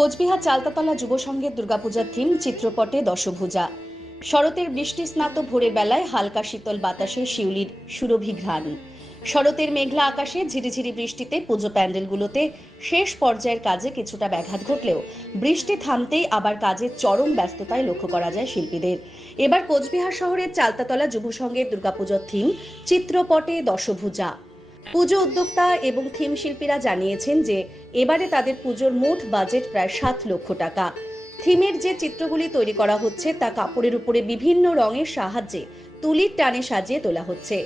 কোচবিহার চালতাতলা যুব সংঘের দুর্গাপূজার থিম চিত্রপটে দশভুজা। শরতের বৃষ্টি স্নাত ভোরের বেলায় হালকা শীতল বাতাসে শিউলির সুরভি ঘ্রাণ। শরতের মেঘলা আকাশে ঝিরিঝিরি বৃষ্টিতে পুজো প্যান্ডেলগুলোতে শেষ পর্যায়ের কাজে কিছুটা ব্যাঘাত ঘটলেও বৃষ্টি থামতেই আবার কাজের চরম ব্যস্ততায় লক্ষ্য করা যায় শিল্পীদের। এবার কোচবিহার শহরের চালতাতলা যুব সংঘের দুর্গাপূজার থিম চিত্রপটে দশভুজা। পুজো উদ্যোক্তা এবং থিম শিল্পীরা জানিয়েছেন যে এবারে তাদের পুজোর মোট বাজেট প্রায় 7 লক্ষ টাকা। থিমের যে চিত্রগুলি তৈরি করা হচ্ছে তা কাপড়ের উপরে বিভিন্ন রঙের সাহায্যে তুলির টানে সাজিয়ে তোলা হচ্ছে।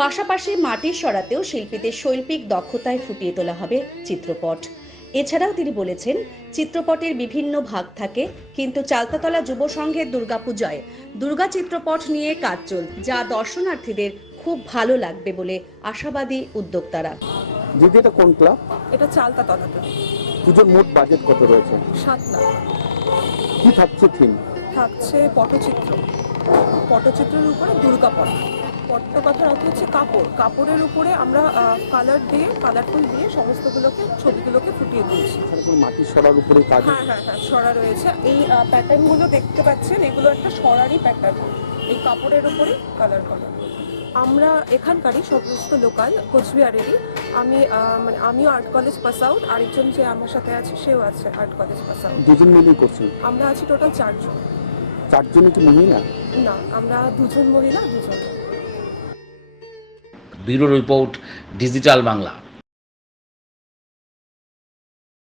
পাশাপাশি মাটির সরাতেও শিল্পীদের শৈল্পিক দক্ষতায় ফুটিয়ে তোলা হবে চিত্রপট। এছাড়াও তিনি বলেছেন, চিত্রপটের বিভিন্ন ভাগ থাকে, কিন্তু চালতাতলা যুব সংঘের দুর্গাপূজায় দুর্গা চিত্রপট নিয়ে কাজ চলছে, যা দর্শনার্থীদের খুব ভালো লাগবে বলে আশাবাদী উদ্যোক্তারা। দিদি, এটা কোন ক্লাব? এটা চালতাতলাতে। পুজোর মোট বাজেট কত রয়েছে? 7 লাখ। কি থাকছে থিম? থাকছে পটচিত্র, পটচিত্রের উপরে দুর্গাপট। পট্ট কথার অর্থ হচ্ছে কাপড়, কাপড়ের উপরে আমরা কালারফুল দিয়ে সমস্তগুলোকে, ছবিগুলোকে ফুটিয়ে তুলছি। মাটির সরার উপরে কাজ? হ্যাঁ, সরা রয়েছে। এই প্যাটার্নগুলো দেখতে পাচ্ছেন, এগুলো একটা সরারই প্যাটার্ন, এই কাপড়ের উপরেই কালার করা। আমরা এখানকারই সমস্ত লোকাল কোচবিহারেরই। আমিও আর্ট কলেজ পাস আউট, আরেকজন যে আমার সাথে আছে সেও আছে আর্ট কলেজ পাস আউট। দুজন মিলে করছেন? আমরা আছি টোটাল 4 জন। 4 জনই কি মহিলা? না, আমরা 2 জন মহিলা, 2 জন। Bureau report, digital Bangla.